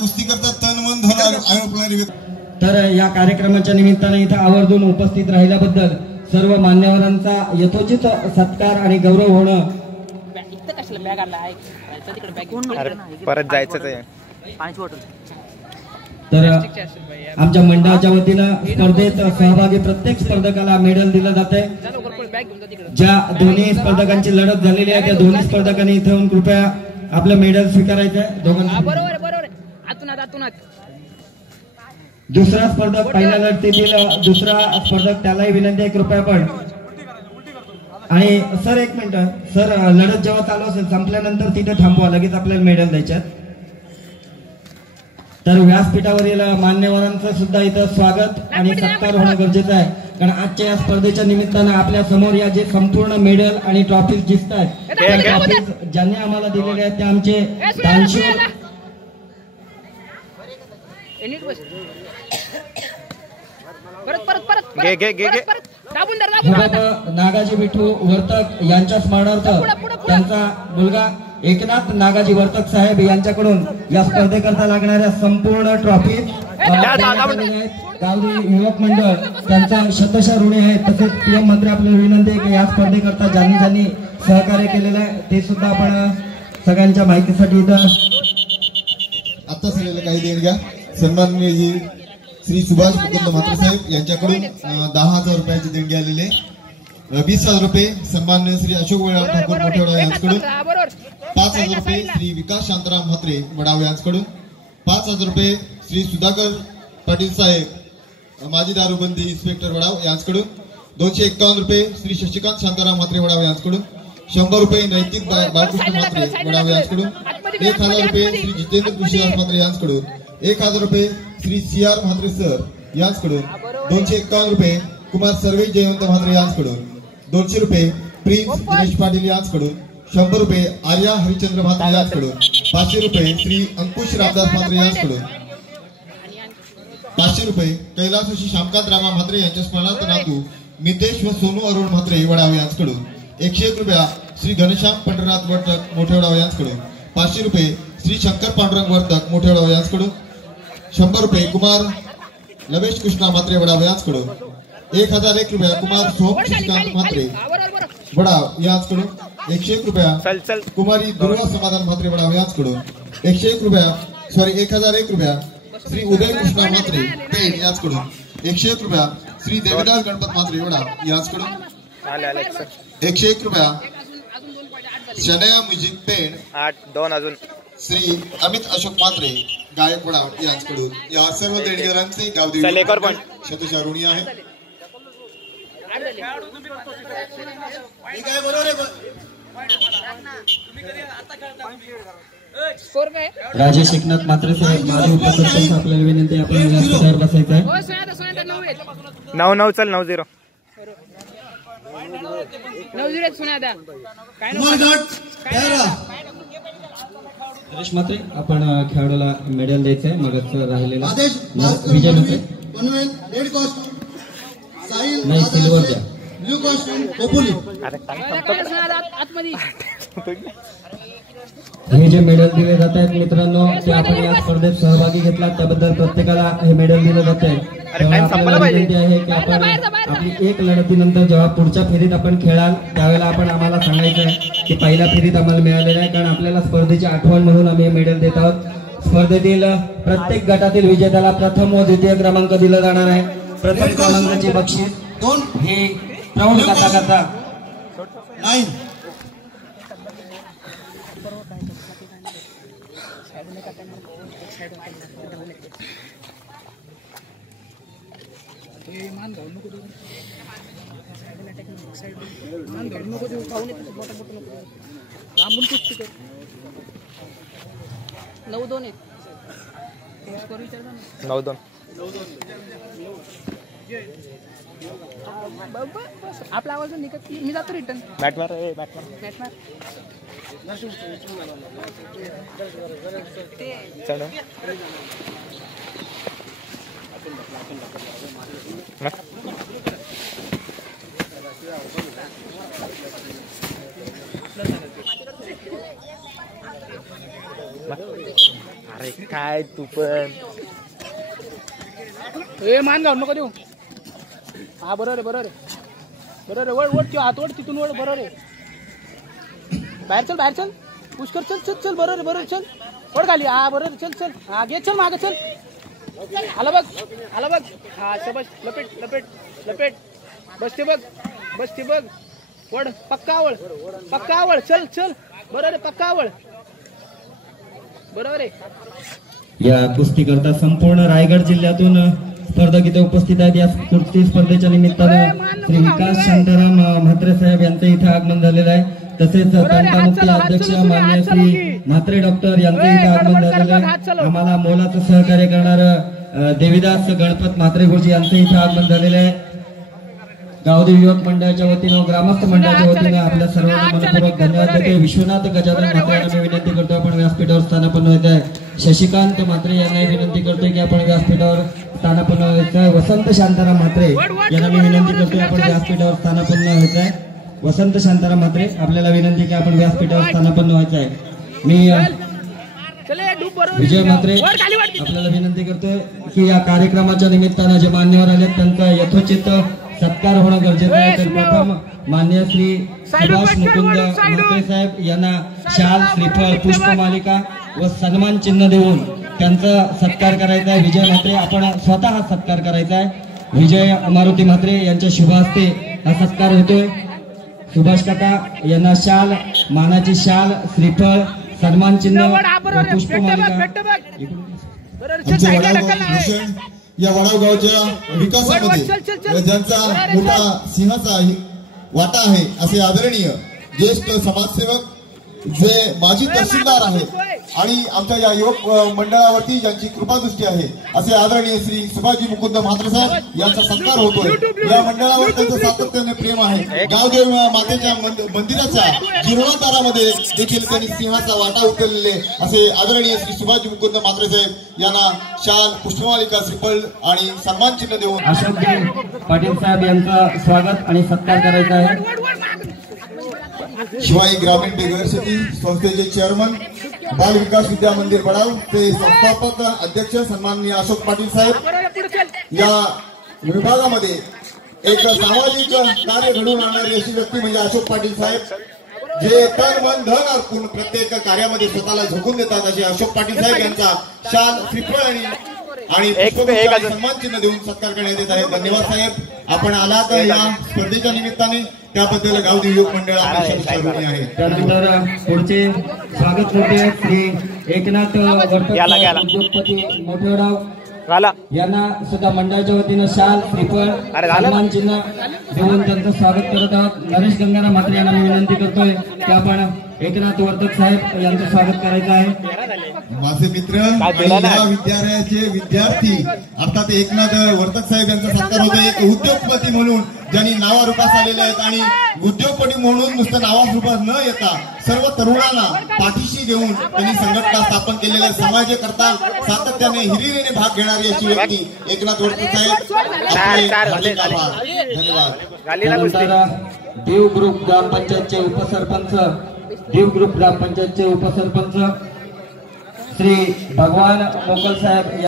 कुस्ती करता तन मन धन. तर या कार्यक्रमाच्या निमित्ताने इथे आवर्जून उपस्थित राहिल्याबद्दल सर्व मान्यवरांचा यथोचित सत्कार आणि गौरव होणं. परत जायचंच आहे. तर आमच्या मंडळाच्या वतीनं स्पर्धेत सहभागी प्रत्येक स्पर्धकाला मेडल दिलं जाते. ज्या दोन्ही स्पर्धकांची लढत झालेली आहे त्या दोन्ही स्पर्धकांनी इथे येऊन कृपया आपलं मेडल स्वीकारायचं आहे. दोघांना दुसरा स्पर्धक पहिल्या लढतीतील दुसरा स्पर्धक त्यालाही विनंती आहे कृपया पण. आणि सर एक मिनिट सर, लढत जेव्हा चालू असेल संपल्यानंतर तिथे थांबवा, लगेच आपल्याला मेडल द्यायच्यात. तर व्यासपीठावरील मान्यवरांचं सुद्धा इथं स्वागत आणि सत्कार होणं गरजेचं आहे. कारण आजच्या या स्पर्धेच्या निमित्तानं आपल्या समोर या जे संपूर्ण मेडल आणि ट्रॉफीज दिसत आहेत ट्रॉफीज ज्यांनी आम्हाला दिलेले आहेत ते आमचे दानशूर नागाजी विठू वर्तक यांच्या स्मरणार्थ त्यांचा मुलगा एकनाथ नागाजी वर्तक साहेब यांच्याकडून या स्पर्धेकरता लागणाऱ्या संपूर्ण ट्रॉफी गावडी युवक मंडळ त्यांचा शतशः ऋणी आहे. तसेच पीएम मंत्री आपल्याला विनंती आहे की या स्पर्धेकरता ज्यांनी ज्यांनी सहकार्य केलेलं आहे ते सुद्धा आपण सगळ्यांच्या माहितीसाठी इथं आता झालेल्या काही देणग्या सन्माननीय श्री सुभाष मुकुंद म्हात्रे साहेब यांच्याकडून 10,000 रुपयाची देणगी आलेली आहे. 20,000 रुपये सन्माननीय श्री अशोक वडाव ठाकूर मोठेवडा यांच्याकडून. 5,000 रुपये श्री विकास शांताराम म्हात्रे वडाव यांच्याकडून. 5,000 रुपये श्री सुधाकर पाटील साहेब माजी दारूबंदी इन्स्पेक्टर वडाव यांच्याकडून. 251 रुपये श्री शशिकांत शांताराम म्हात्रे वडाव यांच्याकडून. 100 रुपये नैतिक बाळकृष्ण म्हात्रे वडाव यांच्याकडून. 1,000 रुपये श्री जितेंद्र तुळशीदास म्हात्रे यांच्याकडून. 1,000 रुपये श्री CR म्हात्रे सर यांच्याकडून. 251 रुपये कुमार सर्वे जयवंत म्हात्रे यांच्याकडून. 200 रुपये प्रिन्स दिनेश पाटील यांच्याकडून. 100 रुपये आर्या हरिचंद्र म्हात्रे यांच्याकडून. 500 रुपये श्री अंकुश रामदास म्हात्रे यांच्याकडून. 500 रुपये कैलासवासी शामकांत रामा म्हात्रे यांच्या स्मरणार्थ नातू मितेश व सोनू अरुण म्हात्रे वडाव यांच्याकडून. 101 रुपया श्री घनश्याम पंढरनाथ वर्तक मोठेवडाव यांच्याकडून. 500 रुपये श्री शंकर पांडुरंग वर्तक मोठेवडाव यांच्याकडून. 100 रुपये कुमार लवेश कृष्णा म्हात्रे वडाव यांच्याकडून. 1,001 रुपया कुमार सोम श्रीकांत म्हात्रे वडाव यांच्याकडून. 101 रुपया कुमारी दुर्गा समाधान म्हात्रे वडाव यांच्याकडून. 1,001 रुपया श्री उदय कृष्णा म्हात्रे पेड यांच्याकडून. 101 रुपया श्री देवदास गणपत म्हात्रे वडाव यांच्याकडून. 101 रुपया शनया म्युझिक पेड 2 अजून श्री अमित अशोक म्हात्रे गायक वडाव यांच्याकडून. या सर्व देणगीदारांचे गावदेवी शतशः ऋणी आहे. राजेश एकनाथ म्हात्रे साहेब माझे उपस्थित आपल्याला विनंती आहे आपल्याला व्यासपीठावर बसायचं आहे. 9 चल 90 हरीश म्हात्रे आपण खेळाडूला मेडल द्यायचं आहे. मगच राहिलेला विजय म्हात्रे नाही सिल्वर द्या. हे जे मेडल दिले जात आहेत मित्रांनो ते आपण या स्पर्धेत सहभागी घेतला त्याबद्दल प्रत्येकाला हे मेडल दिलं जात आहे. आपल्याला विनंती आहे की आपण आपली एक लढतीनंतर जेव्हा पुढच्या फेरीत आपण खेळाल त्यावेळेला आपण आम्हाला सांगायचं आहे की पहिल्या फेरीत आम्हाला मिळालेलं आहे. कारण आपल्याला स्पर्धेची आठवण म्हणून आम्ही हे मेडल देत आहोत. स्पर्धेतील प्रत्येक गटातील विजेत्याला प्रथम व द्वितीय क्रमांक दिला जाणार आहे. प्रथम क्रमांकाची बक्षीस हे प्रौढ कथा करता 9 9-2 आपला आवाज निघत मी जातो रिटर्न. बॅट मार चल अरे काय तू पण ए मान घालू नको देऊ. हा बरोबर आहे बरोबर आहे बरोबर आहे. वड वड किंवा हात वड तिथून वड बरोबर आहे. बाहेर चल पुष्कर चल चल चल बरोबर आहे बरोबर चल वड खाली. हा बरोबर चल चल. हा घे चल मागे चल. आला बघ हा शबाश. लपेट लपेट लपेट. बसते बघ वड पक्का आवळ चल चल बरोबर आहे पक्का आवळ बरोबर आहे. या कुस्ती करता संपूर्ण रायगड जिल्ह्यातून स्पर्धक इथे उपस्थित आहेत. या कुस्ती स्पर्धेच्या निमित्तानं श्री विकास शांताराम म्हात्रे साहेब यांचं इथे आगमन झालेलं आहे. तसेच तंटामुक्ती अध्यक्ष माननीय श्री म्हात्रे डॉक्टर यांचं इथे आगमन झालेलं आहे. आम्हाला मोलाचं सहकार्य करणार देवीदास गणपत म्हात्रे गुरुजी यांचं इथे आगमन झालेलं आहे. गावदेवी युवक मंडळाच्या वतीनं ग्रामस्थ मंडळाच्या वतीनं आपल्या सर्वांना मनपूर्वक धन्यवाद देते. विश्वनाथ गजानन म्हात्रे यांना मी विनंती करतो आपण व्यासपीठावर स्थानापन्न व्हायचं आहे. शशिकांत म्हात्रे यांना विनंती करतोय की आपण व्यासपीठावर स्थानापन्न व्हायचं आहे. वसंत शांताराम म्हात्रे यांना मी विनंती करतोय आपण व्यासपीठावर स्थानापन्न व्हायचं आहे. वसंत शांताराम म्हात्रे आपल्याला विनंती की आपण व्यासपीठावर स्थानापन्न व्हायचं आहे. मी विजय म्हात्रे आपल्याला विनंती करतोय की या कार्यक्रमाच्या निमित्तानं जे मान्यवर आले त्यांचा यथोचित सत्कार होणं गरजेचं आहे. तर प्रथम मान्य श्री सुभाष मुकुंद म्हात्रे साहेब यांना शाल श्रीफळ पुष्पमालिका व सन्मान चिन्ह देऊन त्यांचा सत्कार करायचा आहे. विजय म्हात्रे आपण स्वतः सत्कार करायचा आहे. विजय मारुती म्हात्रे यांच्या शुभ हस्ते हा सत्कार होतोय. सुभाष काका यांना शाल मानाची शाल श्रीफळ सन्मान चिन्ह व पुष्पमालिका. आमचे वडाळगाव भूषण या वडाळगाव गावच्या विकासामध्ये ज्यांचा मोठा सिंहाचा वाटा आहे असे आदरणीय ज्येष्ठ समाजसेवक जे माजी तहसीलदार आहेत आणि आमच्या या युवक मंडळावरती ज्यांची कृपादृष्टी आहे असे आदरणीय श्री सुभाषजी मुकुंद म्हात्रे साहेब यांचा सत्कार होतोय. या मंडळावर त्यांचं सातत्याने प्रेम आहे. गावदेव मातेच्या मंदिराच्या जीर्णोद्धारामध्ये देखील त्यांनी सिंहाचा वाटा उचललेले असे आदरणीय श्री सुभाषजी मुकुंद म्हात्रे साहेब यांना शाल पुष्पमालिका श्रीफळ आणि सन्मान चिन्ह देऊन अशोक पाटील साहेब यांचं स्वागत आणि सत्कार करायचा आहे. शिवाई ग्रामीण बेघर शेती संस्थेचे चेअरमन बाल विकास विद्या मंदिर बडाव ते संस्थापक अध्यक्ष सन्माननीय अशोक पाटील साहेब. या विभागामध्ये एक सामाजिक कार्य घडवून आणणारी अशी व्यक्ती म्हणजे अशोक पाटील साहेब जे तन मन धन अर्पून प्रत्येक कार्यामध्ये स्वतःला झोकून देतात. असे अशोक पाटील साहेब यांचा शाल श्रीफळ आणि सन्मान चिन्ह देऊन सत्कार करण्यात येत आहे. धन्यवाद साहेब आपण आलात या स्पर्धेच्या निमित्ताने त्याबद्दल गावदेवी युवक मंडळ आहे. त्यानंतर पुढचे स्वागत होते श्री एकनाथ उद्योगपती मोठेराव यांना सुद्धा मंडळाच्या वतीनं शाल श्रीफळ सन्मान चिन्ह देऊन त्यांचं स्वागत करत आहोत. नरेश गंगाराम म्हात्रे यांना मी विनंती करतोय की आपण एकनाथ वर्तक साहेब यांचं स्वागत करायचं आहे. माझे मित्र आणि या विद्यालयाचे विद्यार्थी अर्थात एकनाथ वर्तक साहेब यांचा सत्कार होतो. एक उद्योगपती म्हणून ज्यांनी नावारूपास आलेले आहेत आणि उद्योगपती म्हणून नुसतं नावारूपास न येता सर्व तरुणांना पाठीशी घेऊन त्यांनी संघटना स्थापन केलेल्या समाजाकरता सातत्याने हिरिरीने भाग घेणारी अशी व्यक्ती एकनाथ वर्तक साहेब. धन्यवाद. त्यानंतर देव ग्रुप ग्रामपंचायतचे उपसरपंच श्री भगवान मोकल साहेब